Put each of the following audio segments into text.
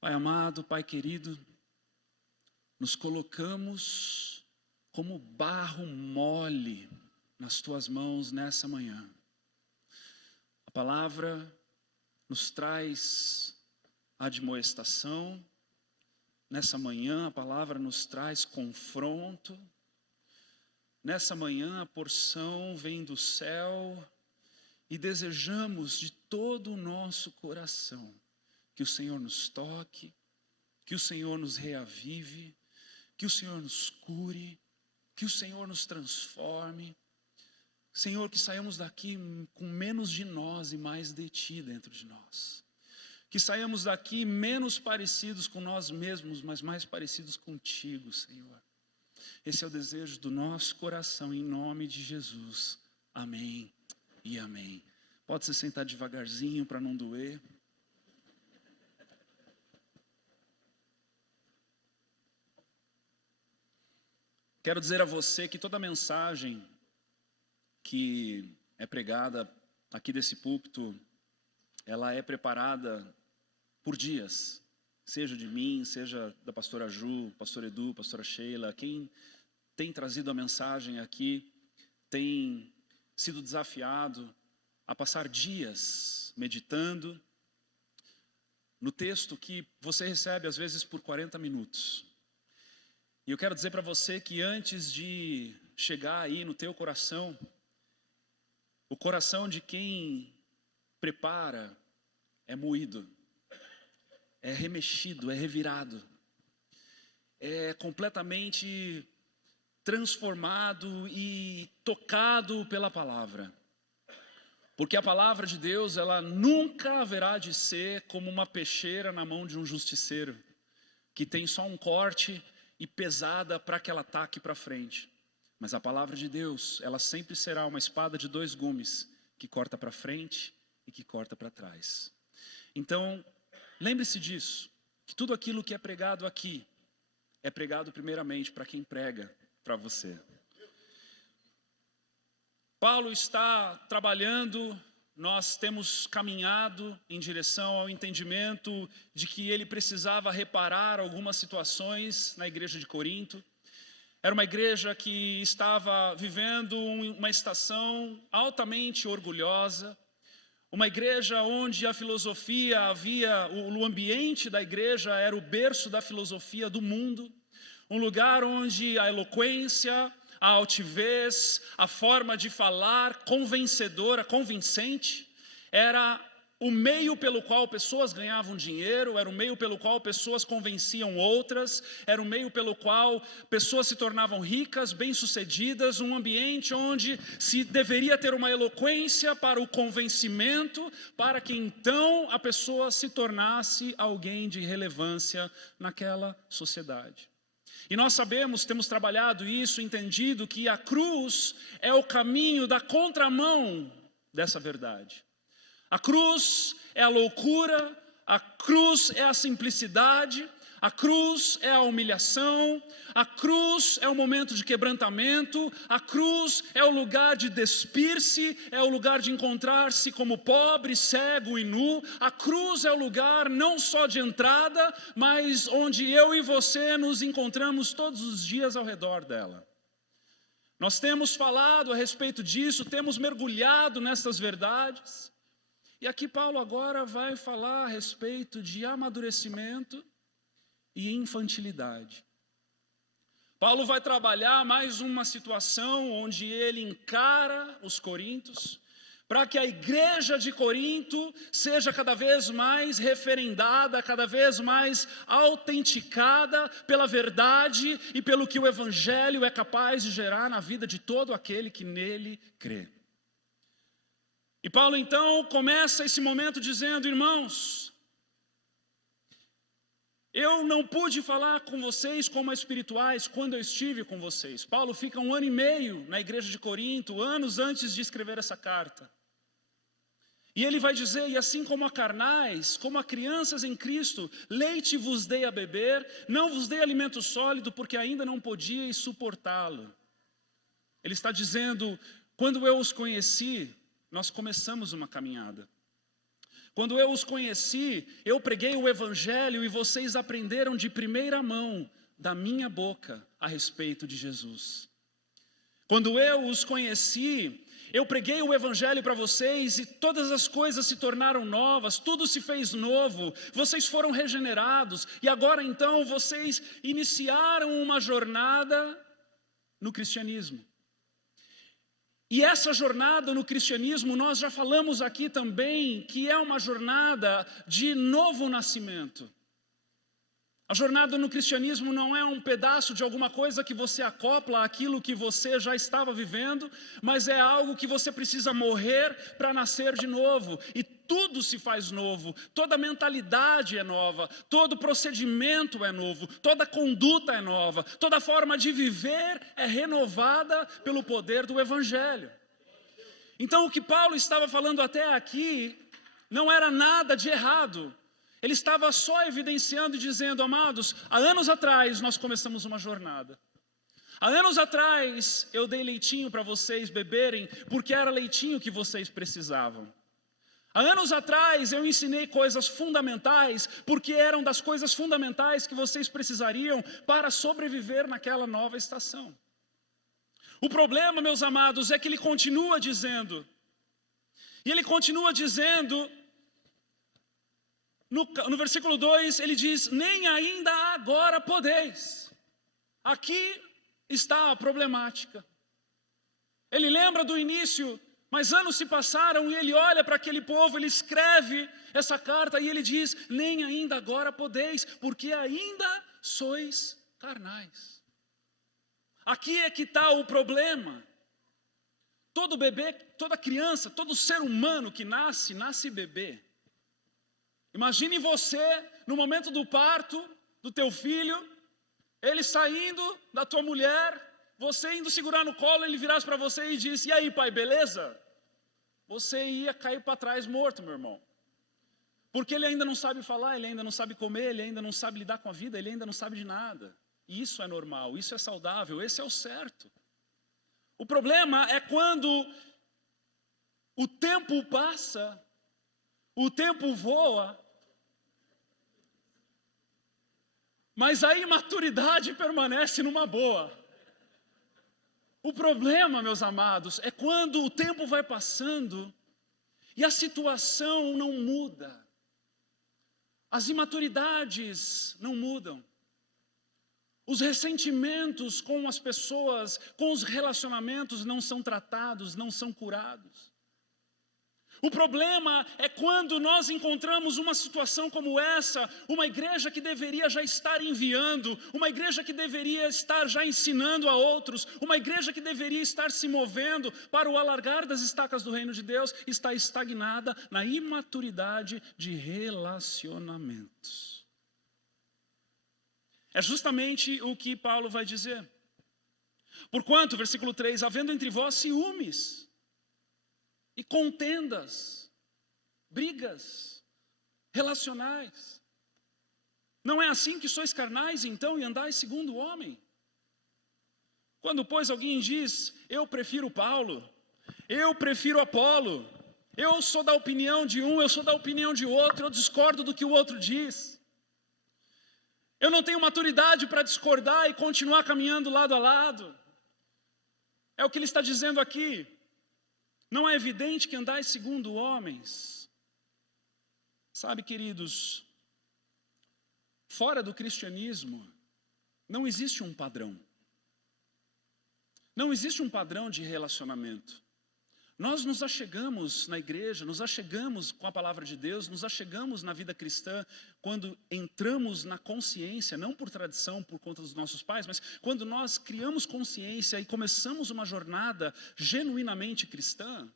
Pai amado, Pai querido, nos colocamos como barro mole nas Tuas mãos nessa manhã. A palavra nos traz admoestação, nessa manhã a palavra nos traz confronto, nessa manhã a porção vem do céu e desejamos de todo o nosso coração que o Senhor nos toque, que o Senhor nos reavive, que o Senhor nos cure, que o Senhor nos transforme. Senhor, que saiamos daqui com menos de nós e mais de Ti dentro de nós. Que saiamos daqui menos parecidos com nós mesmos, mas mais parecidos contigo, Senhor. Esse é o desejo do nosso coração, em nome de Jesus. Amém e amém. Pode se sentar devagarzinho para não doer. Quero dizer a você que toda mensagem que é pregada aqui desse púlpito, ela é preparada por dias, seja de mim, seja da pastora Ju, pastor Edu, pastora Sheila. Quem tem trazido a mensagem aqui tem sido desafiado a passar dias meditando no texto que você recebe às vezes por 40 minutos. E eu quero dizer para você que antes de chegar aí no teu coração, o coração de quem prepara é moído, é remexido, é revirado, é completamente transformado e tocado pela palavra. Porque a palavra de Deus, ela nunca haverá de ser como uma peixeira na mão de um justiceiro, que tem só um corte e pesada para que ela ataque para frente. Mas a palavra de Deus, ela sempre será uma espada de dois gumes, que corta para frente e que corta para trás. Então, lembre-se disso, que tudo aquilo que é pregado aqui, é pregado primeiramente para quem prega para você. Paulo está trabalhando, nós temos caminhado em direção ao entendimento de que ele precisava reparar algumas situações na igreja de Corinto. Era uma igreja que estava vivendo uma estação altamente orgulhosa, uma igreja onde a filosofia o ambiente da igreja era o berço da filosofia do mundo, um lugar onde a eloquência, a altivez, a forma de falar convencedora, convincente, era o meio pelo qual pessoas ganhavam dinheiro, era o meio pelo qual pessoas convenciam outras, era o meio pelo qual pessoas se tornavam ricas, bem-sucedidas, um ambiente onde se deveria ter uma eloquência para o convencimento, para que então a pessoa se tornasse alguém de relevância naquela sociedade. E nós sabemos, temos trabalhado isso, entendido que a cruz é o caminho da contramão dessa verdade. A cruz é a loucura, a cruz é a simplicidade, a cruz é a humilhação, a cruz é o momento de quebrantamento, a cruz é o lugar de despir-se, é o lugar de encontrar-se como pobre, cego e nu. A cruz é o lugar não só de entrada, mas onde eu e você nos encontramos todos os dias ao redor dela. Nós temos falado a respeito disso, temos mergulhado nessas verdades. E aqui Paulo agora vai falar a respeito de amadurecimento e infantilidade. Paulo vai trabalhar mais uma situação onde ele encara os coríntios, para que a igreja de Corinto seja cada vez mais referendada, cada vez mais autenticada pela verdade e pelo que o evangelho é capaz de gerar na vida de todo aquele que nele crê. E Paulo então começa esse momento dizendo: irmãos, eu não pude falar com vocês como espirituais quando eu estive com vocês. Paulo fica 1 ano e meio na igreja de Corinto, anos antes de escrever essa carta. E ele vai dizer: e assim como a carnais, como a crianças em Cristo, leite vos dei a beber, não vos dei alimento sólido, porque ainda não podíeis suportá-lo. Ele está dizendo: quando eu os conheci, nós começamos uma caminhada. Quando eu os conheci, eu preguei o evangelho e vocês aprenderam de primeira mão da minha boca a respeito de Jesus. Quando eu os conheci, eu preguei o evangelho para vocês e todas as coisas se tornaram novas, tudo se fez novo, vocês foram regenerados e agora então vocês iniciaram uma jornada no cristianismo. E essa jornada no cristianismo, nós já falamos aqui também, que é uma jornada de novo nascimento. A jornada no cristianismo não é um pedaço de alguma coisa que você acopla àquilo que você já estava vivendo, mas é algo que você precisa morrer para nascer de novo. E tudo se faz novo, toda mentalidade é nova, todo procedimento é novo, toda conduta é nova, toda forma de viver é renovada pelo poder do evangelho. Então o que Paulo estava falando até aqui não era nada de errado. Ele estava só evidenciando e dizendo: amados, há anos atrás nós começamos uma jornada. Há anos atrás eu dei leitinho para vocês beberem, porque era leitinho que vocês precisavam. Há anos atrás eu ensinei coisas fundamentais, porque eram das coisas fundamentais que vocês precisariam para sobreviver naquela nova estação. O problema, meus amados, é que ele continua dizendo, e ele continua dizendo, no versículo 2, ele diz: nem ainda agora podeis. Aqui está a problemática. Ele lembra do início, mas anos se passaram e ele olha para aquele povo, ele escreve essa carta e ele diz: nem ainda agora podeis, porque ainda sois carnais. Aqui é que está o problema. Todo bebê, toda criança, todo ser humano que nasce bebê. Imagine você, no momento do parto do teu filho, ele saindo da tua mulher, você indo segurar no colo, ele virasse para você e disse: e aí, pai, beleza? Você ia cair para trás morto, meu irmão. Porque ele ainda não sabe falar, ele ainda não sabe comer, ele ainda não sabe lidar com a vida, ele ainda não sabe de nada. E isso é normal, isso é saudável, esse é o certo. O problema é quando o tempo passa, o tempo voa, mas a imaturidade permanece numa boa. O problema, meus amados, é quando o tempo vai passando e a situação não muda. As imaturidades não mudam. Os ressentimentos com as pessoas, com os relacionamentos não são tratados, não são curados. O problema é quando nós encontramos uma situação como essa, uma igreja que deveria já estar enviando, uma igreja que deveria estar já ensinando a outros, uma igreja que deveria estar se movendo para o alargar das estacas do reino de Deus, está estagnada na imaturidade de relacionamentos. É justamente o que Paulo vai dizer. Porquanto, versículo 3, havendo entre vós ciúmes e contendas, brigas relacionais. Não é assim que sois carnais, então, e andais segundo o homem? Quando, pois, alguém diz: eu prefiro Paulo, eu prefiro Apolo, eu sou da opinião de um, eu sou da opinião de outro, eu discordo do que o outro diz. Eu não tenho maturidade para discordar e continuar caminhando lado a lado. É o que ele está dizendo aqui. Não é evidente que andais segundo homens? Sabe, queridos, fora do cristianismo, não existe um padrão. Não existe um padrão de relacionamento. Nós nos achegamos na igreja, nos achegamos com a palavra de Deus, nos achegamos na vida cristã quando entramos na consciência, não por tradição, por conta dos nossos pais, mas quando nós criamos consciência e começamos uma jornada genuinamente cristã,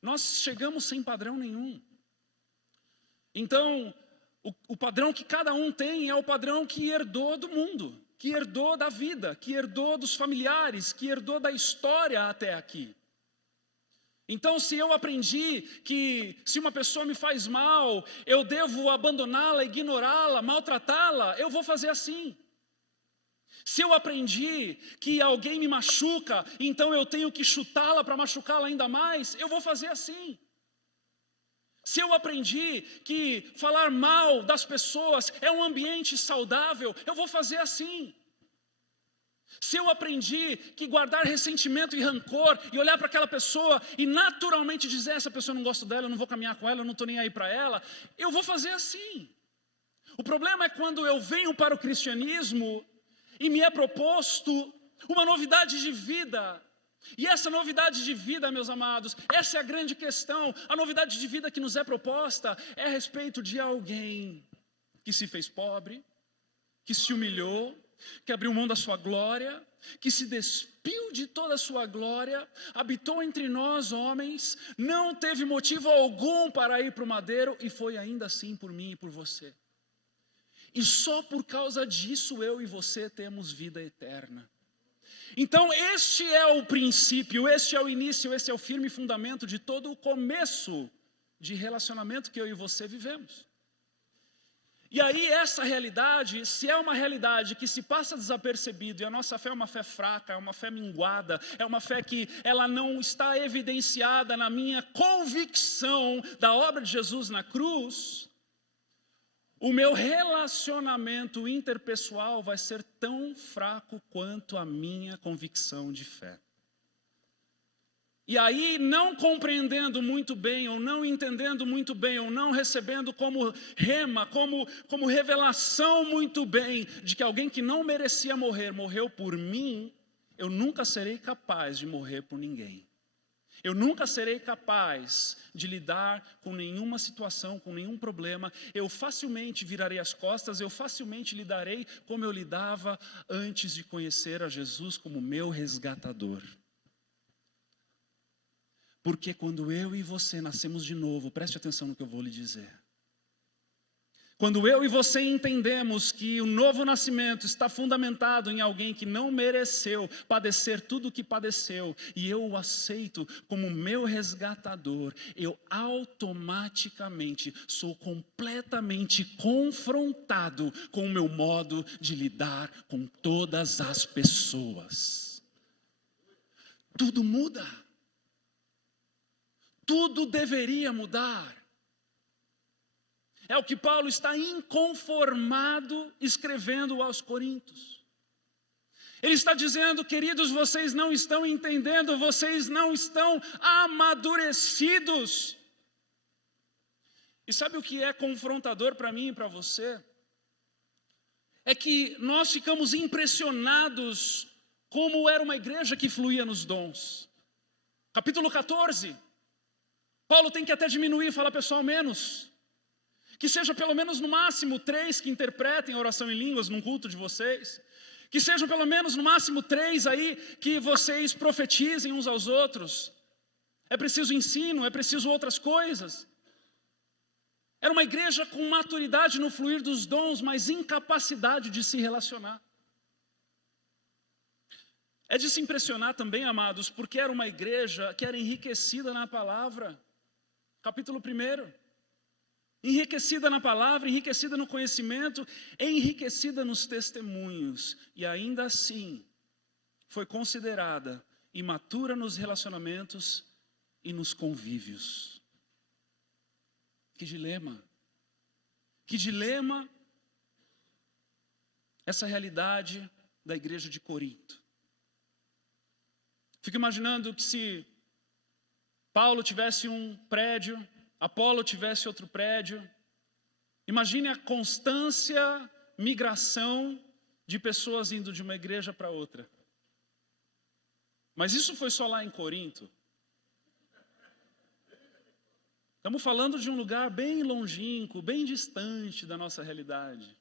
nós chegamos sem padrão nenhum. Então, o padrão que cada um tem é o padrão que herdou do mundo, que herdou da vida, que herdou dos familiares, que herdou da história até aqui. Então, se eu aprendi que se uma pessoa me faz mal, eu devo abandoná-la, ignorá-la, maltratá-la, eu vou fazer assim. Se eu aprendi que alguém me machuca, então eu tenho que chutá-la para machucá-la ainda mais, eu vou fazer assim. Se eu aprendi que falar mal das pessoas é um ambiente saudável, eu vou fazer assim. Se eu aprendi que guardar ressentimento e rancor e olhar para aquela pessoa e naturalmente dizer, essa pessoa eu não gosto dela, eu não vou caminhar com ela, eu não estou nem aí para ela, eu vou fazer assim. O problema é quando eu venho para o cristianismo e me é proposto uma novidade de vida. E essa novidade de vida, meus amados, essa é a grande questão. A novidade de vida que nos é proposta é a respeito de alguém que se fez pobre, que se humilhou, que abriu mão da sua glória, que se despiu de toda a sua glória, habitou entre nós homens, não teve motivo algum para ir para o madeiro e foi ainda assim por mim e por você. E só por causa disso eu e você temos vida eterna. Então este é o princípio, este é o início, este é o firme fundamento de todo o começo de relacionamento que eu e você vivemos. E aí essa realidade, se é uma realidade que se passa desapercebido, e a nossa fé é uma fé fraca, é uma fé minguada, é uma fé que ela não está evidenciada na minha convicção da obra de Jesus na cruz, o meu relacionamento interpessoal vai ser tão fraco quanto a minha convicção de fé. E aí, não compreendendo muito bem, ou não entendendo muito bem, ou não recebendo como rema, como revelação muito bem, de que alguém que não merecia morrer, morreu por mim, eu nunca serei capaz de morrer por ninguém. Eu nunca serei capaz de lidar com nenhuma situação, com nenhum problema. Eu facilmente virarei as costas, eu facilmente lidarei como eu lidava antes de conhecer a Jesus como meu resgatador. Porque quando eu e você nascemos de novo, preste atenção no que eu vou lhe dizer. Quando eu e você entendemos que o novo nascimento está fundamentado em alguém que não mereceu padecer tudo o que padeceu, e eu o aceito como meu resgatador, eu automaticamente sou completamente confrontado com o meu modo de lidar com todas as pessoas. Tudo muda. Tudo deveria mudar. É o que Paulo está inconformado escrevendo aos Coríntios. Ele está dizendo, queridos, vocês não estão entendendo, vocês não estão amadurecidos. E sabe o que é confrontador para mim e para você? É que nós ficamos impressionados como era uma igreja que fluía nos dons. Capítulo 14. Paulo tem que até diminuir e falar pessoal menos. Que seja pelo menos no máximo 3 que interpretem a oração em línguas num culto de vocês. Que sejam pelo menos no máximo 3 aí que vocês profetizem uns aos outros. É preciso ensino, é preciso outras coisas. Era uma igreja com maturidade no fluir dos dons, mas incapacidade de se relacionar. É de se impressionar também, amados, porque era uma igreja que era enriquecida na palavra. Capítulo 1. Enriquecida na palavra, enriquecida no conhecimento, enriquecida nos testemunhos. E ainda assim, foi considerada imatura nos relacionamentos e nos convívios. Que dilema. Que dilema essa realidade da igreja de Corinto. Fico imaginando que se Paulo tivesse um prédio, Apolo tivesse outro prédio. Imagine a constância, migração de pessoas indo de uma igreja para outra. Mas isso foi só lá em Corinto. Estamos falando de um lugar bem longínquo, bem distante da nossa realidade.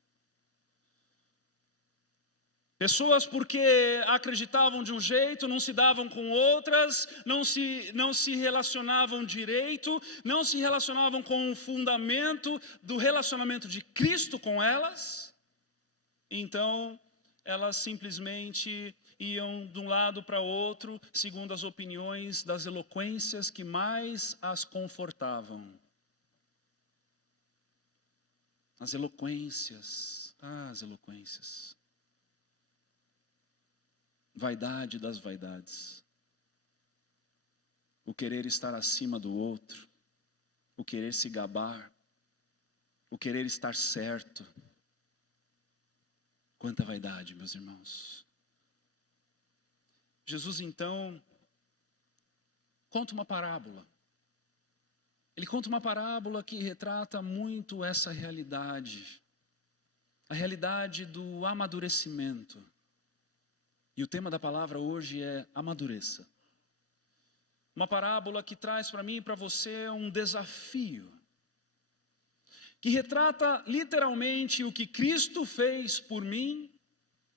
Pessoas porque acreditavam de um jeito, não se davam com outras, não se relacionavam direito, não se relacionavam com o fundamento do relacionamento de Cristo com elas. Então, elas simplesmente iam de um lado para outro, segundo as opiniões das eloquências que mais as confortavam. As eloquências, as eloquências. Vaidade das vaidades. O querer estar acima do outro. o querer se gabar, o querer estar certo. Quanta vaidade, meus irmãos. Jesus então conta uma parábola. Ele conta uma parábola que retrata muito essa realidade. A realidade do amadurecimento. E o tema da palavra hoje é amadureça. Uma parábola que traz para mim e para você um desafio. Que retrata literalmente o que Cristo fez por mim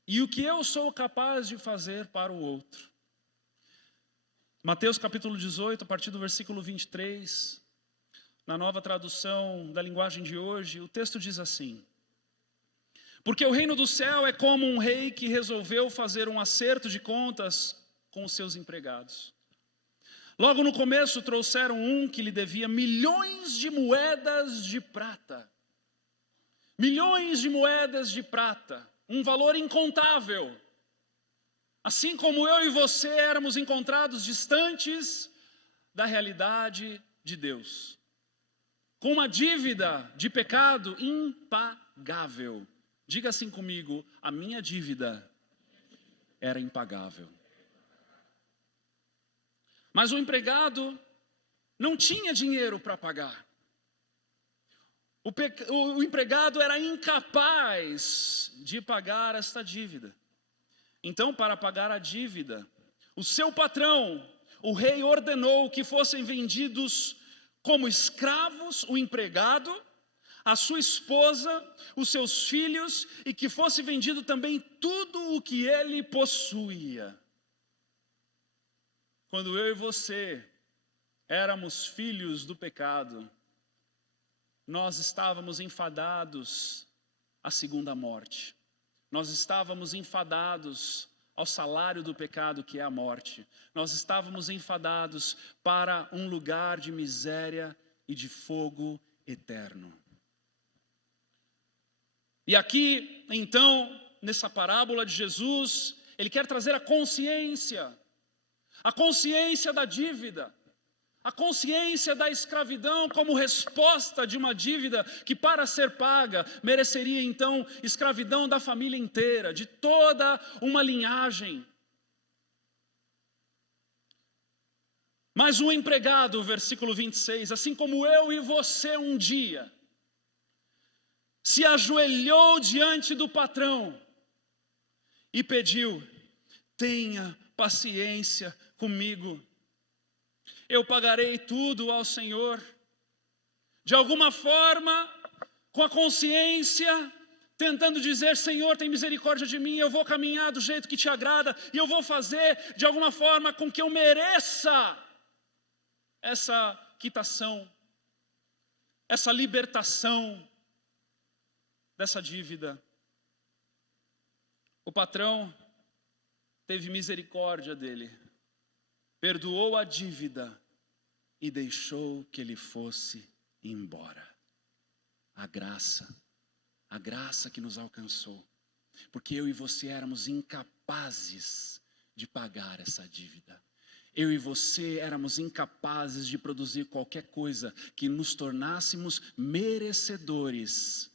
e o que eu sou capaz de fazer para o outro. Mateus capítulo 18, a partir do versículo 23, na nova tradução da linguagem de hoje, o texto diz assim: porque o reino do céu é como um rei que resolveu fazer um acerto de contas com os seus empregados. Logo no começo trouxeram um que lhe devia milhões de moedas de prata. Milhões de moedas de prata, um valor incontável. Assim como eu e você éramos encontrados distantes da realidade de Deus, com uma dívida de pecado impagável. Diga assim comigo: a minha dívida era impagável. Mas o empregado não tinha dinheiro para pagar. O empregado era incapaz de pagar esta dívida. Então, para pagar a dívida, o seu patrão, o rei, ordenou que fossem vendidos como escravos o empregado, a sua esposa, os seus filhos, e que fosse vendido também tudo o que ele possuía. Quando eu e você éramos filhos do pecado, nós estávamos enfadados à segunda morte. Nós estávamos enfadados ao salário do pecado, que é a morte. Nós estávamos enfadados para um lugar de miséria e de fogo eterno. E aqui, então, nessa parábola de Jesus, ele quer trazer a consciência da dívida, a consciência da escravidão como resposta de uma dívida que, para ser paga, mereceria então escravidão da família inteira, de toda uma linhagem. Mas o empregado, versículo 26, assim como eu e você um dia, se ajoelhou diante do patrão e pediu: tenha paciência comigo, eu pagarei tudo ao Senhor. De alguma forma, com a consciência, tentando dizer: Senhor, tem misericórdia de mim, eu vou caminhar do jeito que te agrada, e eu vou fazer de alguma forma com que eu mereça essa quitação, essa libertação dessa dívida. O patrão teve misericórdia dele, perdoou a dívida e deixou que ele fosse embora. A graça que nos alcançou, porque eu e você éramos incapazes de pagar essa dívida. Eu e você éramos incapazes de produzir qualquer coisa que nos tornássemos merecedores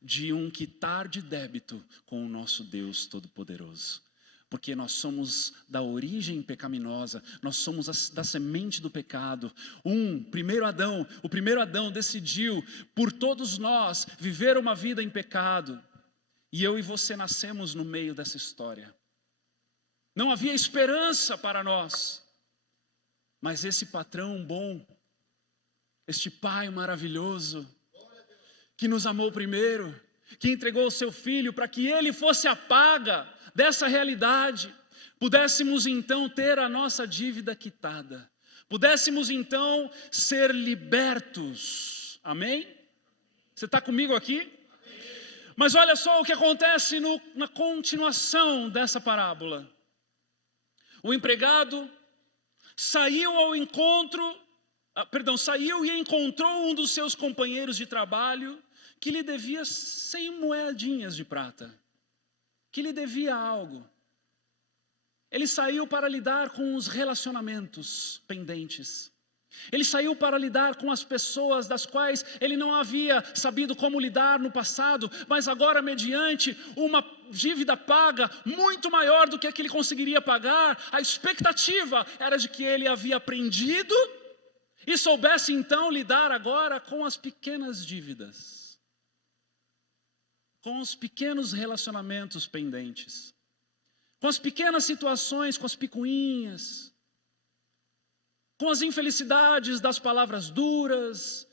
de um quitar de débito com o nosso Deus Todo-Poderoso. Porque nós somos da origem pecaminosa, nós somos da semente do pecado. O primeiro Adão decidiu por todos nós viver uma vida em pecado. E eu e você nascemos no meio dessa história. Não havia esperança para nós. Mas esse patrão bom, este pai maravilhoso, que nos amou primeiro, que entregou o seu filho para que ele fosse a paga dessa realidade, pudéssemos então ter a nossa dívida quitada, pudéssemos então ser libertos. Amém? Você está comigo aqui? Amém. Mas olha só o que acontece na continuação dessa parábola. O empregado saiu e encontrou um dos seus companheiros de trabalho que lhe devia 100 moedinhas de prata, que lhe devia algo. Ele saiu para lidar com os relacionamentos pendentes. Ele saiu para lidar com as pessoas das quais ele não havia sabido como lidar no passado, mas agora, mediante uma dívida paga muito maior do que ele conseguiria pagar, a expectativa era de que ele havia aprendido e soubesse então lidar agora com as pequenas dívidas, com os pequenos relacionamentos pendentes, com as pequenas situações, com as picuinhas, com as infelicidades das palavras duras,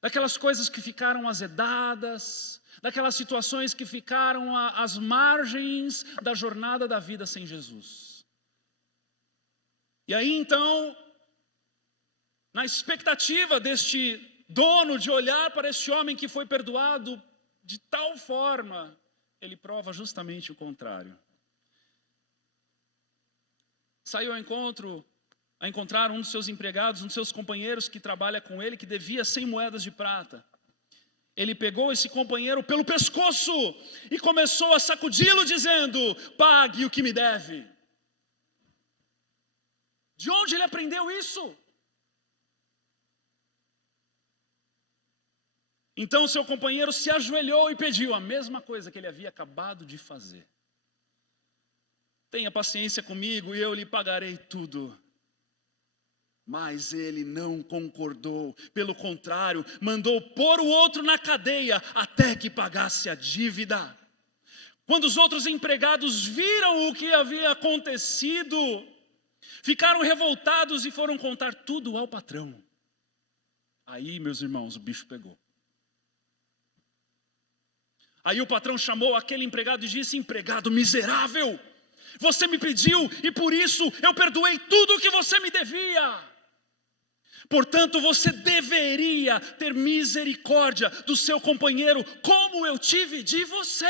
daquelas coisas que ficaram azedadas, daquelas situações que ficaram às margens da jornada da vida sem Jesus. E aí então, na expectativa deste dono de olhar para este homem que foi perdoado de tal forma, ele prova justamente o contrário. Saiu a encontrar um dos seus empregados, um dos seus companheiros que trabalha com ele, que devia 100 moedas de prata. Ele pegou esse companheiro pelo pescoço e começou a sacudi-lo dizendo: pague o que me deve. De onde ele aprendeu isso? Então seu companheiro se ajoelhou e pediu a mesma coisa que ele havia acabado de fazer. Tenha paciência comigo e eu lhe pagarei tudo. Mas ele não concordou, pelo contrário, mandou pôr o outro na cadeia até que pagasse a dívida. Quando os outros empregados viram o que havia acontecido, ficaram revoltados e foram contar tudo ao patrão. Aí, meus irmãos, o bicho pegou. Aí o patrão chamou aquele empregado e disse: empregado miserável, você me pediu e por isso eu perdoei tudo o que você me devia. Portanto, você deveria ter misericórdia do seu companheiro, como eu tive de você.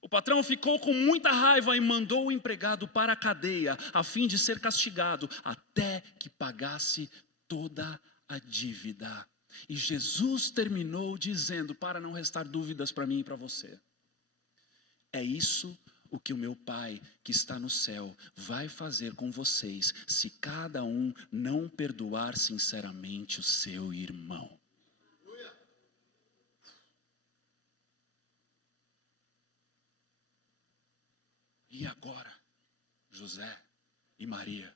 O patrão ficou com muita raiva e mandou o empregado para a cadeia, a fim de ser castigado, até que pagasse toda a dívida. E Jesus terminou dizendo, para não restar dúvidas para mim e para você: é isso o que o meu Pai que está no céu vai fazer com vocês, se cada um não perdoar sinceramente o seu irmão. E agora, José e Maria,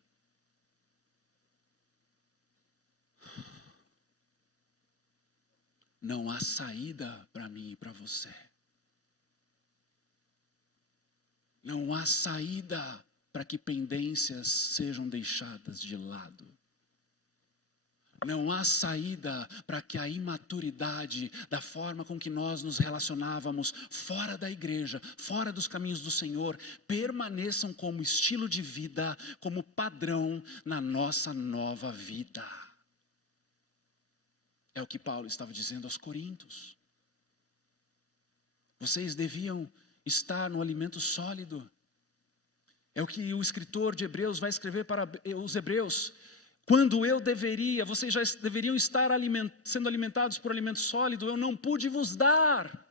não há saída para mim e para você. Não há saída para que pendências sejam deixadas de lado. Não há saída para que a imaturidade da forma com que nós nos relacionávamos fora da igreja, fora dos caminhos do Senhor, permaneçam como estilo de vida, como padrão na nossa nova vida. É o que Paulo estava dizendo aos Coríntios. Vocês deviam estar no alimento sólido. É o que o escritor de Hebreus vai escrever para os hebreus. Vocês já deveriam estar sendo alimentados por alimento sólido, eu não pude vos dar.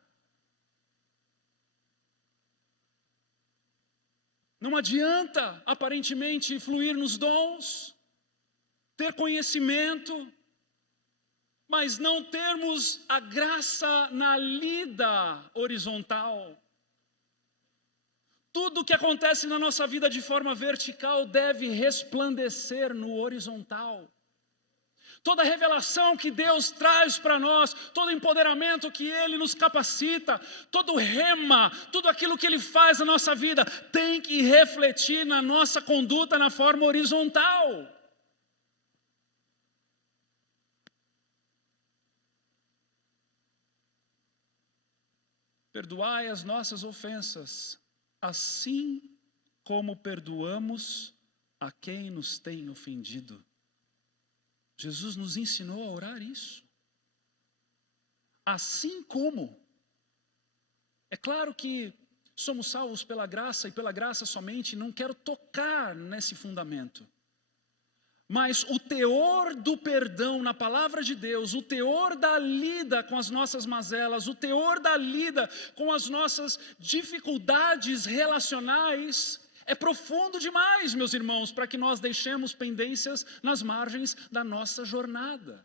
Não adianta, aparentemente, fluir nos dons, ter conhecimento, mas não termos a graça na lida horizontal. Tudo que acontece na nossa vida de forma vertical deve resplandecer no horizontal. Toda revelação que Deus traz para nós, todo empoderamento que Ele nos capacita, todo rema, tudo aquilo que Ele faz na nossa vida, tem que refletir na nossa conduta na forma horizontal. Perdoai as nossas ofensas, assim como perdoamos a quem nos tem ofendido. Jesus nos ensinou a orar isso. Assim como. É claro que somos salvos pela graça e pela graça somente, não quero tocar nesse fundamento. Mas o teor do perdão na palavra de Deus, o teor da lida com as nossas mazelas, o teor da lida com as nossas dificuldades relacionais, É profundo demais, meus irmãos, para que nós deixemos pendências nas margens da nossa jornada.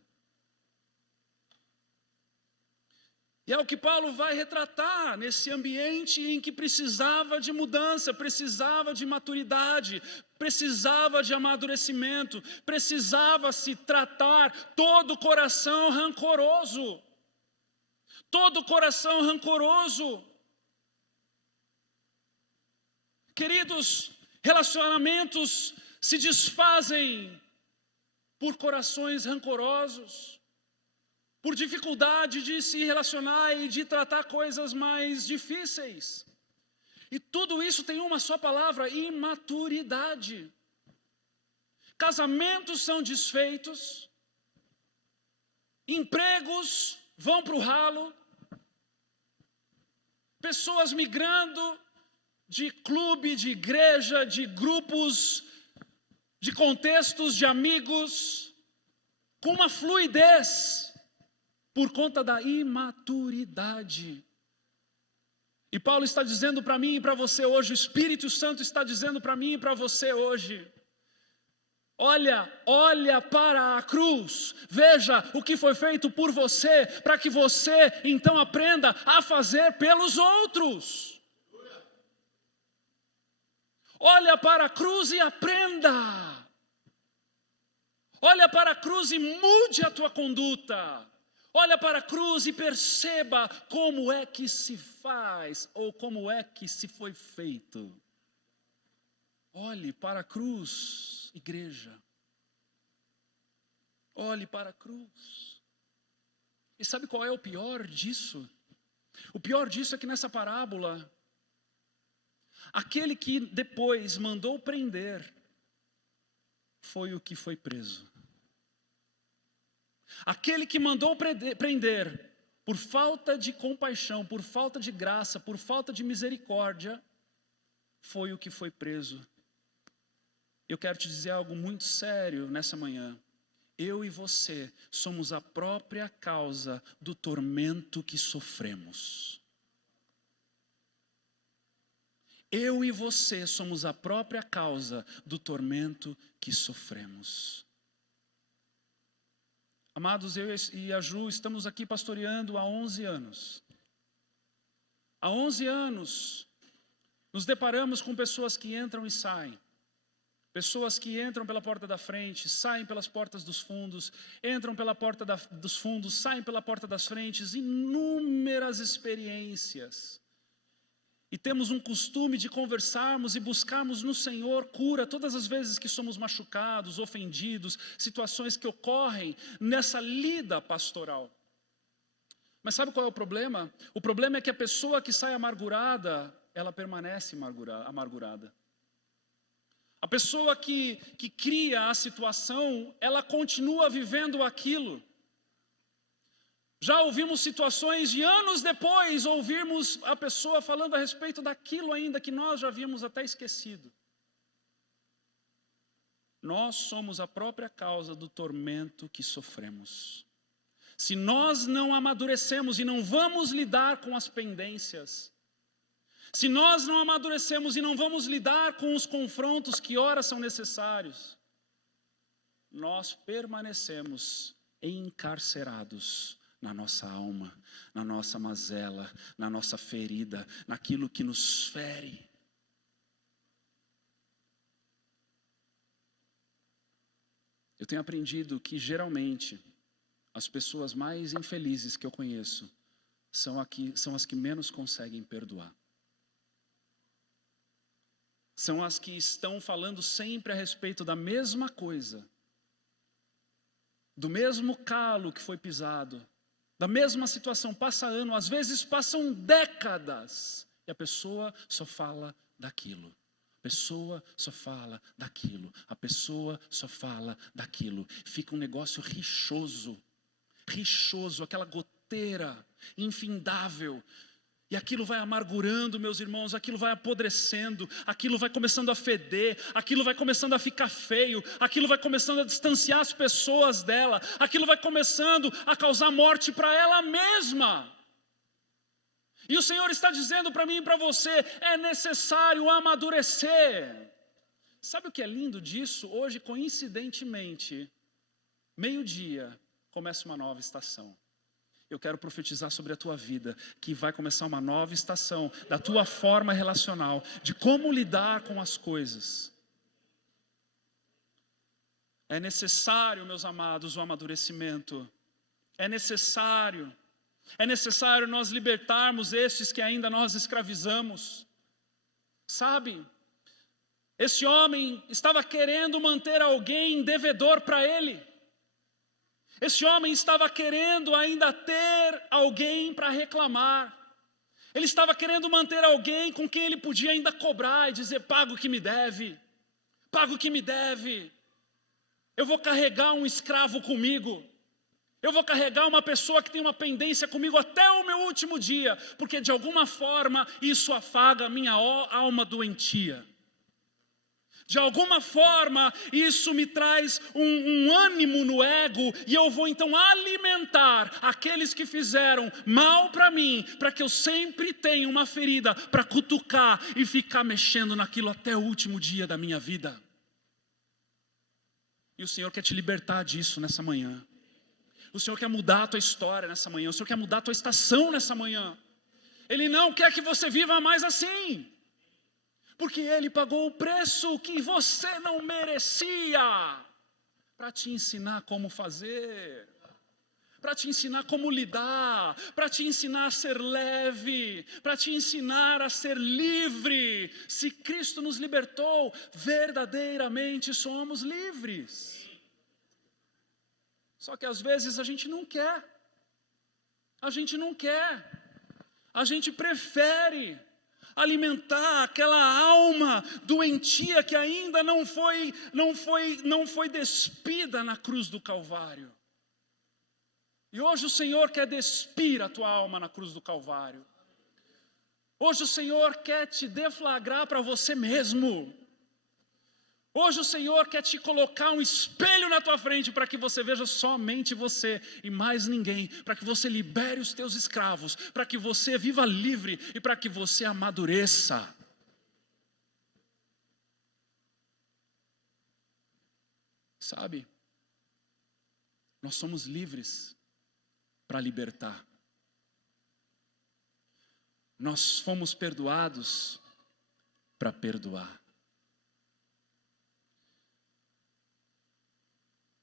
E é o que Paulo vai retratar nesse ambiente em que precisava de mudança, precisava de maturidade, precisava de amadurecimento, precisava se tratar todo coração rancoroso. Todo coração rancoroso. Queridos, relacionamentos se desfazem por corações rancorosos, por dificuldade de se relacionar e de tratar coisas mais difíceis. E tudo isso tem uma só palavra: imaturidade. Casamentos são desfeitos, empregos vão para o ralo, pessoas migrando de clube, de igreja, de grupos, de contextos, de amigos, com uma fluidez, por conta da imaturidade. E Paulo está dizendo para mim e para você hoje, o Espírito Santo está dizendo para mim e para você hoje: olha para a cruz, veja o que foi feito por você, para que você então aprenda a fazer pelos outros. Olha para a cruz e aprenda. Olha para a cruz e mude a tua conduta. Olha para a cruz e perceba como é que se faz, ou como é que se foi feito. Olhe para a cruz, igreja. Olhe para a cruz. E sabe qual é o pior disso? O pior disso é que nessa parábola, aquele que depois mandou prender, foi o que foi preso. Aquele que mandou prender, por falta de compaixão, por falta de graça, por falta de misericórdia, foi o que foi preso. Eu quero te dizer algo muito sério nessa manhã. Eu e você somos a própria causa do tormento que sofremos. Eu e você somos a própria causa do tormento que sofremos. Amados, eu e a Ju estamos aqui pastoreando há 11 anos. Há 11 anos, nos deparamos com pessoas que entram e saem. Pessoas que entram pela porta da frente, saem pelas portas dos fundos, entram pela porta dos fundos, saem pela porta das frentes, inúmeras experiências. E temos um costume de conversarmos e buscarmos no Senhor cura todas as vezes que somos machucados, ofendidos, situações que ocorrem nessa lida pastoral. Mas sabe qual é o problema? O problema é que a pessoa que sai amargurada, ela permanece amargurada. A pessoa que cria a situação, ela continua vivendo aquilo. Já ouvimos situações de anos depois, ouvirmos a pessoa falando a respeito daquilo ainda que nós já havíamos até esquecido. Nós somos a própria causa do tormento que sofremos. Se nós não amadurecemos e não vamos lidar com as pendências, se nós não amadurecemos e não vamos lidar com os confrontos que ora são necessários, nós permanecemos encarcerados na nossa alma, na nossa mazela, na nossa ferida, naquilo que nos fere. Eu tenho aprendido que geralmente as pessoas mais infelizes que eu conheço são as que menos conseguem perdoar. São as que estão falando sempre a respeito da mesma coisa, do mesmo calo que foi pisado, da mesma situação, passa ano, às vezes passam décadas, e a pessoa só fala daquilo. A pessoa só fala daquilo. A pessoa só fala daquilo. Fica um negócio rixoso, aquela goteira infindável. E aquilo vai amargurando, meus irmãos, aquilo vai apodrecendo, aquilo vai começando a feder, aquilo vai começando a ficar feio, aquilo vai começando a distanciar as pessoas dela, aquilo vai começando a causar morte para ela mesma. E o Senhor está dizendo para mim e para você, é necessário amadurecer. Sabe o que é lindo disso? Hoje, coincidentemente, meio-dia, começa uma nova estação. Eu quero profetizar sobre a tua vida, que vai começar uma nova estação, da tua forma relacional, de como lidar com as coisas. É necessário, meus amados, o amadurecimento. É necessário nós libertarmos estes que ainda nós escravizamos. Sabe, esse homem estava querendo manter alguém devedor para ele. Esse homem estava querendo ainda ter alguém para reclamar. Ele estava querendo manter alguém com quem ele podia ainda cobrar e dizer, paga o que me deve, paga o que me deve. Eu vou carregar um escravo comigo. Eu vou carregar uma pessoa que tem uma pendência comigo até o meu último dia, porque de alguma forma isso afaga a minha alma doentia. De alguma forma isso me traz um ânimo no ego, e eu vou então alimentar aqueles que fizeram mal para mim, para que eu sempre tenha uma ferida para cutucar e ficar mexendo naquilo até o último dia da minha vida. E o Senhor quer te libertar disso nessa manhã. O Senhor quer mudar a tua história nessa manhã. O Senhor quer mudar a tua estação nessa manhã. Ele não quer que você viva mais assim, porque Ele pagou o preço que você não merecia, para te ensinar como fazer, para te ensinar como lidar, para te ensinar a ser leve, para te ensinar a ser livre. Se Cristo nos libertou, verdadeiramente somos livres. Só que às vezes a gente não quer, a gente prefere alimentar aquela alma doentia que ainda não foi despida na cruz do Calvário. E hoje o Senhor quer despir a tua alma na cruz do Calvário. Hoje o Senhor quer te deflagrar para você mesmo. Hoje o Senhor quer te colocar um espelho na tua frente para que você veja somente você e mais ninguém, para que você libere os teus escravos, para que você viva livre e para que você amadureça. Sabe, nós somos livres para libertar. Nós fomos perdoados para perdoar.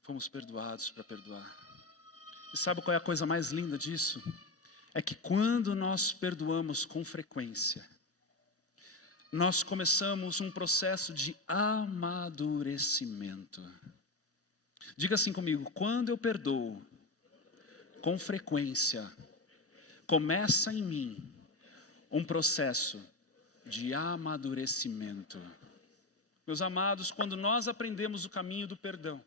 Fomos perdoados para perdoar. E sabe qual é a coisa mais linda disso? É que quando nós perdoamos com frequência, nós começamos um processo de amadurecimento. Diga assim comigo, quando eu perdoo com frequência, começa em mim um processo de amadurecimento. Meus amados, quando nós aprendemos o caminho do perdão,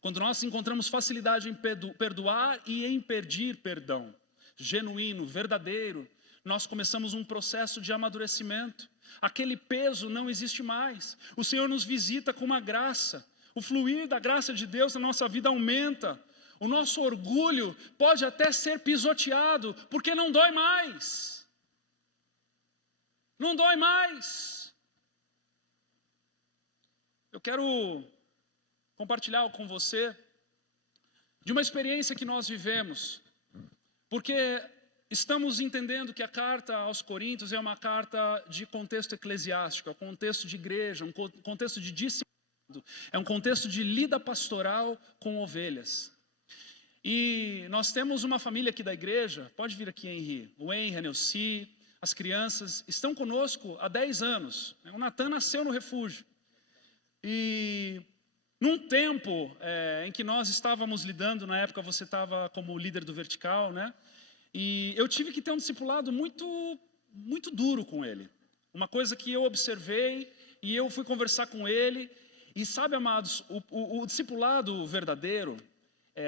quando nós encontramos facilidade em perdoar e em pedir perdão, genuíno, verdadeiro, nós começamos um processo de amadurecimento. Aquele peso não existe mais. O Senhor nos visita com uma graça. O fluir da graça de Deus na nossa vida aumenta. O nosso orgulho pode até ser pisoteado, porque não dói mais. Não dói mais. Eu quero compartilhar com você de uma experiência que nós vivemos, porque estamos entendendo que a carta aos Coríntios é uma carta de contexto eclesiástico, é um contexto de igreja, um contexto de discipulado, é um contexto de lida pastoral com ovelhas. E nós temos uma família aqui da igreja, pode vir aqui, Henri, o Henri, a Neuci, as crianças estão conosco há 10 anos. O Natan nasceu no refúgio. E num tempo em que nós estávamos lidando, na época você estava como líder do Vertical, né? E eu tive que ter um discipulado muito, muito duro com ele. Uma coisa que eu observei e eu fui conversar com ele. E sabe, amados, o discipulado verdadeiro,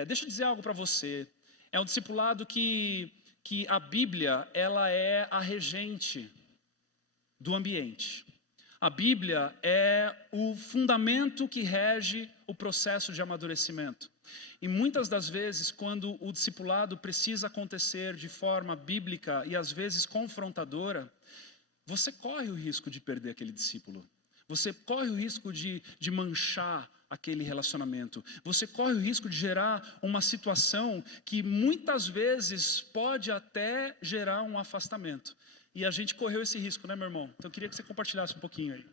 deixa eu dizer algo para você. É um discipulado que a Bíblia, ela é a regente do ambiente. A Bíblia é o fundamento que rege o processo de amadurecimento. E muitas das vezes, quando o discipulado precisa acontecer de forma bíblica e às vezes confrontadora, você corre o risco de perder aquele discípulo. Você corre o risco de manchar aquele relacionamento. Você corre o risco de gerar uma situação que muitas vezes pode até gerar um afastamento. E a gente correu esse risco, né, meu irmão? Então eu queria que você compartilhasse um pouquinho aí.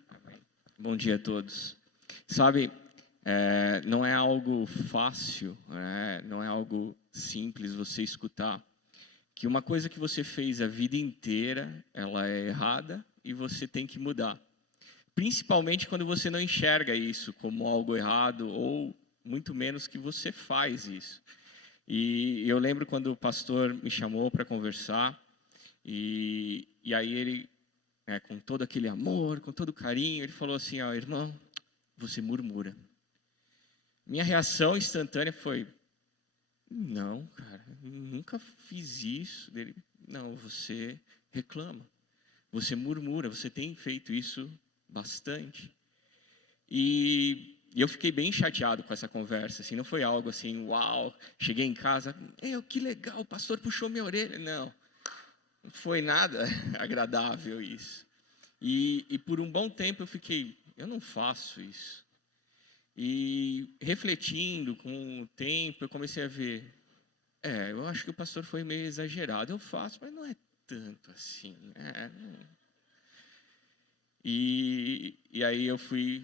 Bom dia a todos. Sabe, não é algo fácil, não é algo simples você escutar que uma coisa que você fez a vida inteira, ela é errada e você tem que mudar. Principalmente quando você não enxerga isso como algo errado ou muito menos que você faz isso. E eu lembro quando o pastor me chamou para conversar e aí ele, com todo aquele amor, com todo carinho, ele falou assim, irmão, você murmura. Minha reação instantânea foi, não, cara, nunca fiz isso. Ele, não, você reclama, você murmura, você tem feito isso bastante. E eu fiquei bem chateado com essa conversa, assim, não foi algo assim, uau, cheguei em casa, que legal, o pastor puxou minha orelha. Não foi nada agradável isso. E por um bom tempo eu fiquei, eu não faço isso. E refletindo com o tempo, eu comecei a ver, eu acho que o pastor foi meio exagerado. Eu faço, mas não é tanto assim. E aí eu fui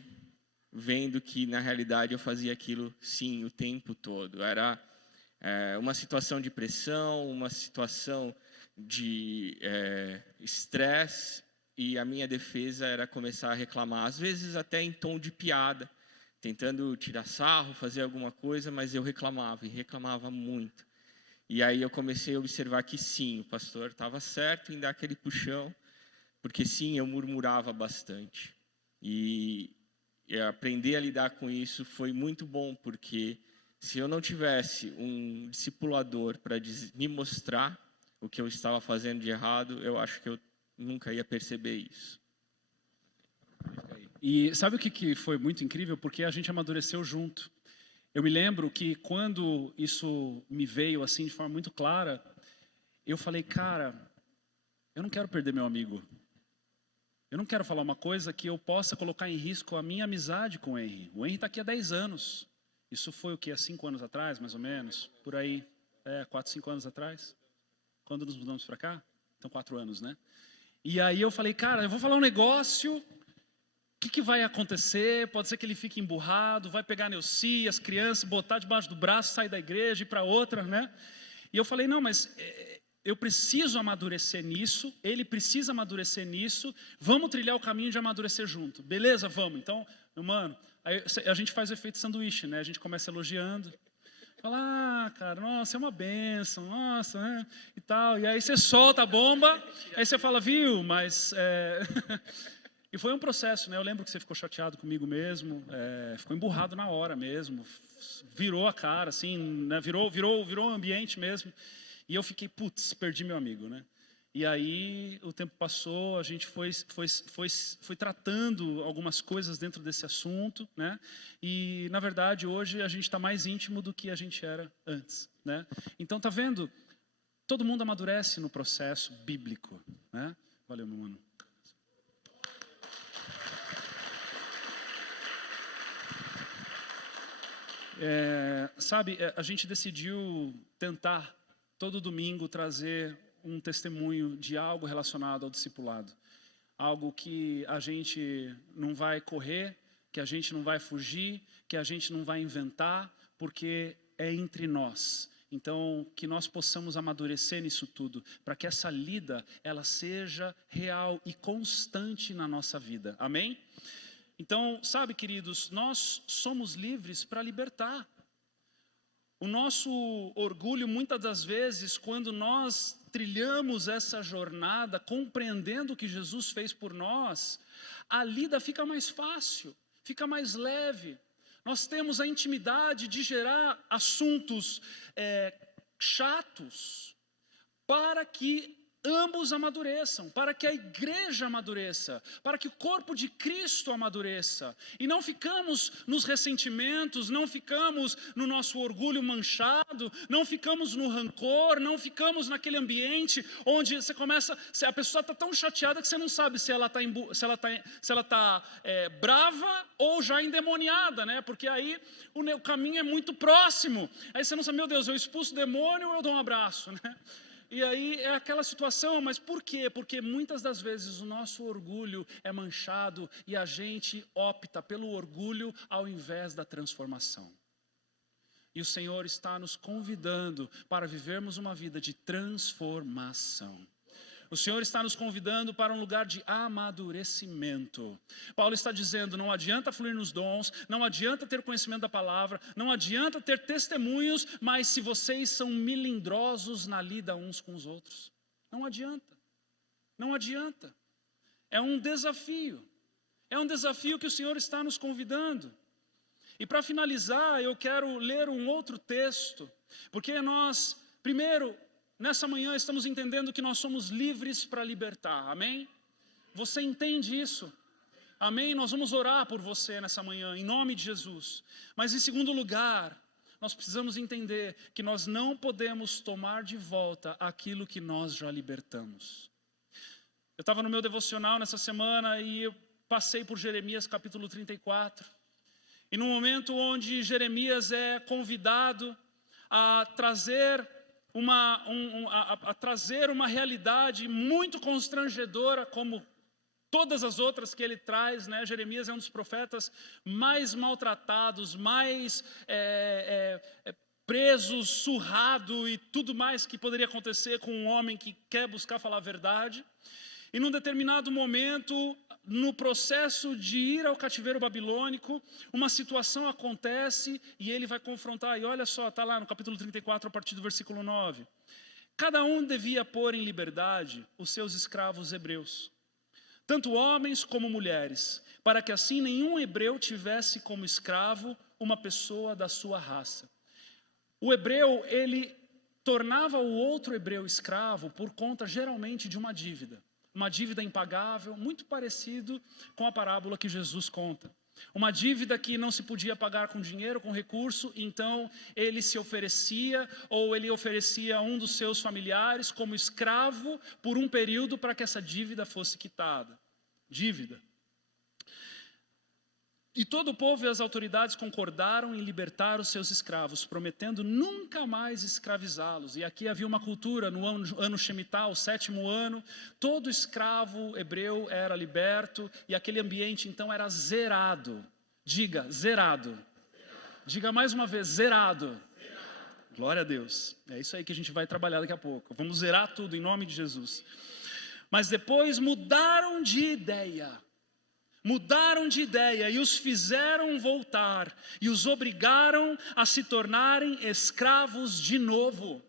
vendo que, na realidade, eu fazia aquilo, sim, o tempo todo. Era uma situação de pressão, uma situação de estresse, e a minha defesa era começar a reclamar, às vezes até em tom de piada, tentando tirar sarro, fazer alguma coisa, mas eu reclamava, e reclamava muito. E aí eu comecei a observar que sim, o pastor estava certo em dar aquele puxão, porque sim, eu murmurava bastante. E aprender a lidar com isso foi muito bom, porque se eu não tivesse um discipulador para me mostrar o que eu estava fazendo de errado, eu acho que eu nunca ia perceber isso. E sabe o que foi muito incrível? Porque a gente amadureceu junto. Eu me lembro que quando isso me veio assim de forma muito clara, eu falei, cara, eu não quero perder meu amigo. Eu não quero falar uma coisa que eu possa colocar em risco a minha amizade com o Henry. O Henry está aqui há 10 anos. Isso foi o quê? Há 5 anos atrás, mais ou menos? Por aí, 4, 5 anos atrás? Quando nos mudamos para cá? Então 4 anos, né? E aí eu falei, cara, eu vou falar um negócio, o que vai acontecer? Pode ser que ele fique emburrado, vai pegar a Neuci, as crianças, botar debaixo do braço, sair da igreja, ir para outra, né? E eu falei, não, mas eu preciso amadurecer nisso, ele precisa amadurecer nisso, vamos trilhar o caminho de amadurecer junto. Beleza, vamos. Então, meu mano, aí a gente faz o efeito sanduíche, né? A gente começa elogiando. Fala, cara, nossa, é uma bênção, nossa, né? E tal. E aí você solta a bomba, aí você fala, viu, mas... E foi um processo, né? Eu lembro que você ficou chateado comigo mesmo, ficou emburrado na hora mesmo, virou a cara, assim, né? virou o ambiente mesmo. E eu fiquei, putz, perdi meu amigo, né? E aí o tempo passou, a gente foi tratando algumas coisas dentro desse assunto, né? E na verdade hoje a gente está mais íntimo do que a gente era antes, né? Então tá vendo? Todo mundo amadurece no processo bíblico, né? Valeu, meu mano. Sabe, a gente decidiu tentar todo domingo trazer um testemunho de algo relacionado ao discipulado. Algo que a gente não vai correr, que a gente não vai fugir, que a gente não vai inventar, porque é entre nós. Então, que nós possamos amadurecer nisso tudo, para que essa lida, ela seja real e constante na nossa vida. Amém? Então, sabe, queridos, nós somos livres para libertar. O nosso orgulho, muitas das vezes, quando nós trilhamos essa jornada, compreendendo o que Jesus fez por nós, a lida fica mais fácil, fica mais leve. Nós temos a intimidade de gerar assuntos chatos, para que ambos amadureçam, para que a igreja amadureça, para que o corpo de Cristo amadureça. E não ficamos nos ressentimentos, não ficamos no nosso orgulho manchado, não ficamos no rancor, não ficamos naquele ambiente onde você começa, a pessoa está tão chateada que você não sabe se ela está brava ou já endemoniada, né? Porque aí o caminho é muito próximo. Aí você não sabe, meu Deus, eu expulso o demônio ou eu dou um abraço, né? E aí é aquela situação, mas por quê? Porque muitas das vezes o nosso orgulho é manchado e a gente opta pelo orgulho ao invés da transformação. E o Senhor está nos convidando para vivermos uma vida de transformação. O Senhor está nos convidando para um lugar de amadurecimento. Paulo está dizendo, não adianta fluir nos dons, não adianta ter conhecimento da palavra, não adianta ter testemunhos, mas se vocês são melindrosos na lida uns com os outros. Não adianta. Não adianta. É um desafio. É um desafio que o Senhor está nos convidando. E para finalizar, eu quero ler um outro texto, porque nós, primeiro, nessa manhã estamos entendendo que nós somos livres para libertar, amém? Você entende isso? Amém? Nós vamos orar por você nessa manhã, em nome de Jesus. Mas em segundo lugar, nós precisamos entender que nós não podemos tomar de volta aquilo que nós já libertamos. Eu estava no meu devocional nessa semana e eu passei por Jeremias capítulo 34. E no momento onde Jeremias é convidado a trazer uma realidade muito constrangedora, como todas as outras que ele traz, né? Jeremias é um dos profetas mais maltratados, mais preso, surrado e tudo mais que poderia acontecer com um homem que quer buscar falar a verdade. E num determinado momento, no processo de ir ao cativeiro babilônico, uma situação acontece e ele vai confrontar. E olha só, está lá no capítulo 34, a partir do versículo 9. Cada um devia pôr em liberdade os seus escravos hebreus, tanto homens como mulheres, para que assim nenhum hebreu tivesse como escravo uma pessoa da sua raça. O hebreu, ele tornava o outro hebreu escravo por conta geralmente de uma dívida impagável, muito parecido com a parábola que Jesus conta. Uma dívida que não se podia pagar com dinheiro, com recurso, então ele se oferecia, ou ele oferecia um dos seus familiares como escravo por um período para que essa dívida fosse quitada. Dívida. E todo o povo e as autoridades concordaram em libertar os seus escravos, prometendo nunca mais escravizá-los. E aqui havia uma cultura, no ano Shemitah, o 7º ano, todo escravo hebreu era liberto, e aquele ambiente então era zerado. Diga, zerado. Diga mais uma vez, zerado. Glória a Deus. É isso aí que a gente vai trabalhar daqui a pouco. Vamos zerar tudo em nome de Jesus. Mas depois mudaram de ideia. E os fizeram voltar e os obrigaram a se tornarem escravos de novo.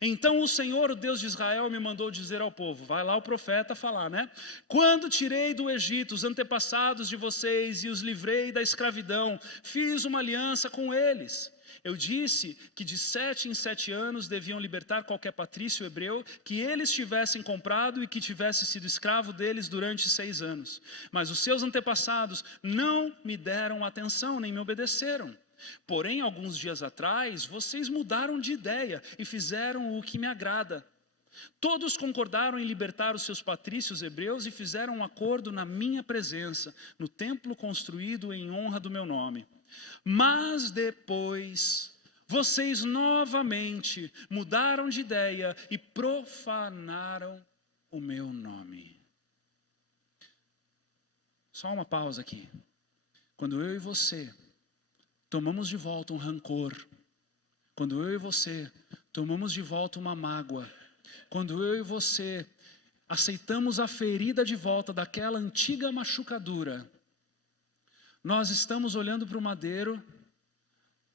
Então o Senhor, o Deus de Israel, me mandou dizer ao povo, vai lá o profeta falar, né? Quando tirei do Egito os antepassados de vocês e os livrei da escravidão, fiz uma aliança com eles. Eu disse que de 7 em 7 anos deviam libertar qualquer patrício hebreu que eles tivessem comprado e que tivesse sido escravo deles durante 6 anos. Mas os seus antepassados não me deram atenção nem me obedeceram. Porém, alguns dias atrás, vocês mudaram de ideia e fizeram o que me agrada. Todos concordaram em libertar os seus patrícios hebreus e fizeram um acordo na minha presença, no templo construído em honra do meu nome. Mas depois, vocês novamente mudaram de ideia e profanaram o meu nome. Só uma pausa aqui. Quando eu e você tomamos de volta um rancor, quando eu e você tomamos de volta uma mágoa, quando eu e você aceitamos a ferida de volta daquela antiga machucadura, nós estamos olhando para o madeiro,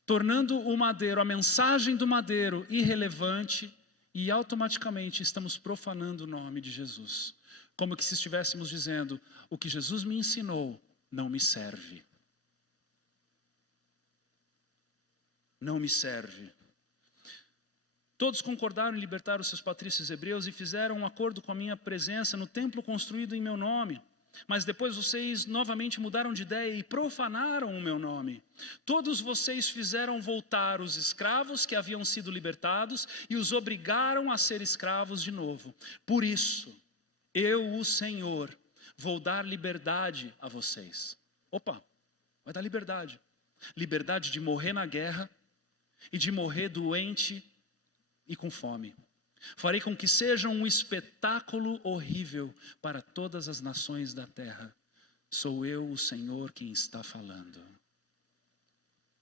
tornando o madeiro, a mensagem do madeiro irrelevante e automaticamente estamos profanando o nome de Jesus. Como que se estivéssemos dizendo, o que Jesus me ensinou não me serve. Não me serve. Todos concordaram em libertar os seus patrícios hebreus e fizeram um acordo com a minha presença no templo construído em meu nome. Mas depois vocês novamente mudaram de ideia e profanaram o meu nome. Todos vocês fizeram voltar os escravos que haviam sido libertados e os obrigaram a ser escravos de novo. Por isso, eu, o Senhor, vou dar liberdade a vocês. Opa, vai dar liberdade. Liberdade de morrer na guerra e de morrer doente e com fome. Farei com que seja um espetáculo horrível para todas as nações da terra. Sou eu, o Senhor, quem está falando.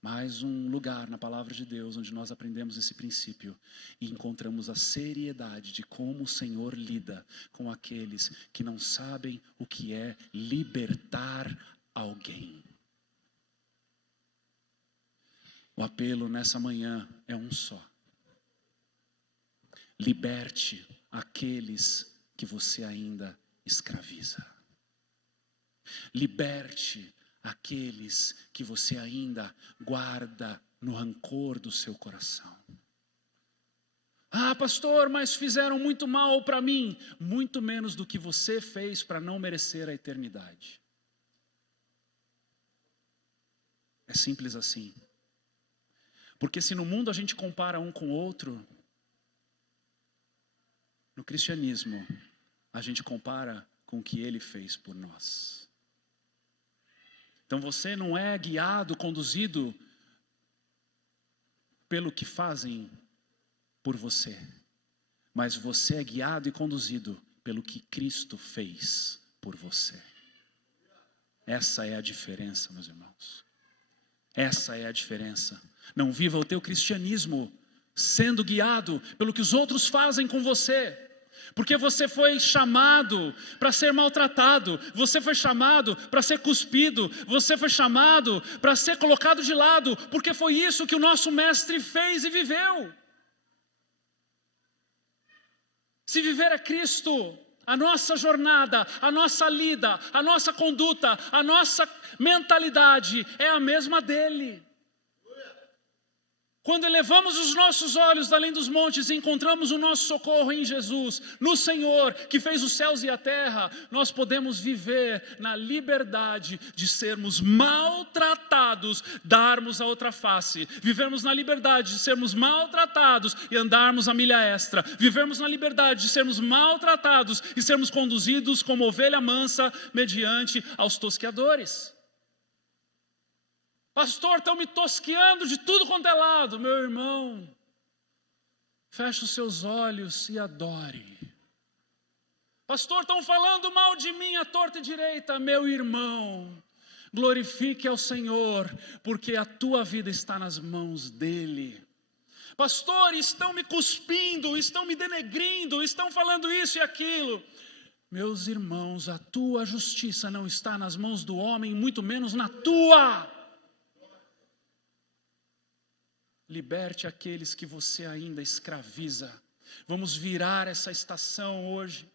Mais um lugar na palavra de Deus onde nós aprendemos esse princípio e encontramos a seriedade de como o Senhor lida com aqueles que não sabem o que é libertar alguém. O apelo nessa manhã é um só. Liberte aqueles que você ainda escraviza. Liberte aqueles que você ainda guarda no rancor do seu coração. Ah, pastor, mas fizeram muito mal para mim. Muito menos do que você fez para não merecer a eternidade. É simples assim. Porque se no mundo a gente compara um com o outro, no cristianismo, a gente compara com o que ele fez por nós. Então você não é guiado, conduzido pelo que fazem por você, mas você é guiado e conduzido pelo que Cristo fez por você. Essa é a diferença, meus irmãos. Essa é a diferença. Não viva o teu cristianismo sendo guiado pelo que os outros fazem com você. Porque você foi chamado para ser maltratado, você foi chamado para ser cuspido, você foi chamado para ser colocado de lado, porque foi isso que o nosso mestre fez e viveu. Se viver é Cristo, a nossa jornada, a nossa lida, a nossa conduta, a nossa mentalidade é a mesma dele. Quando elevamos os nossos olhos além dos montes e encontramos o nosso socorro em Jesus, no Senhor, que fez os céus e a terra, nós podemos viver na liberdade de sermos maltratados, darmos a outra face. Vivermos na liberdade de sermos maltratados e andarmos a milha extra. Vivermos na liberdade de sermos maltratados e sermos conduzidos como ovelha mansa mediante aos tosqueadores. Pastor, estão me tosqueando de tudo quanto é lado. Meu irmão, feche os seus olhos e adore. Pastor, estão falando mal de mim à torta e direita. Meu irmão, glorifique ao Senhor, porque a tua vida está nas mãos dEle. Pastor, estão me cuspindo, estão me denegrindo, estão falando isso e aquilo. Meus irmãos, a tua justiça não está nas mãos do homem, muito menos na tua. Liberte aqueles que você ainda escraviza. Vamos virar essa estação hoje.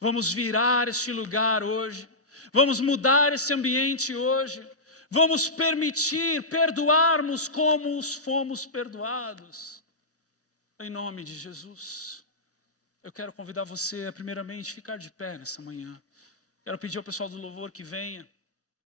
Vamos virar este lugar hoje. Vamos mudar esse ambiente hoje. Vamos perdoarmos como os fomos perdoados. Em nome de Jesus. Eu quero convidar você a primeiramente ficar de pé nessa manhã. Quero pedir ao pessoal do louvor que venha.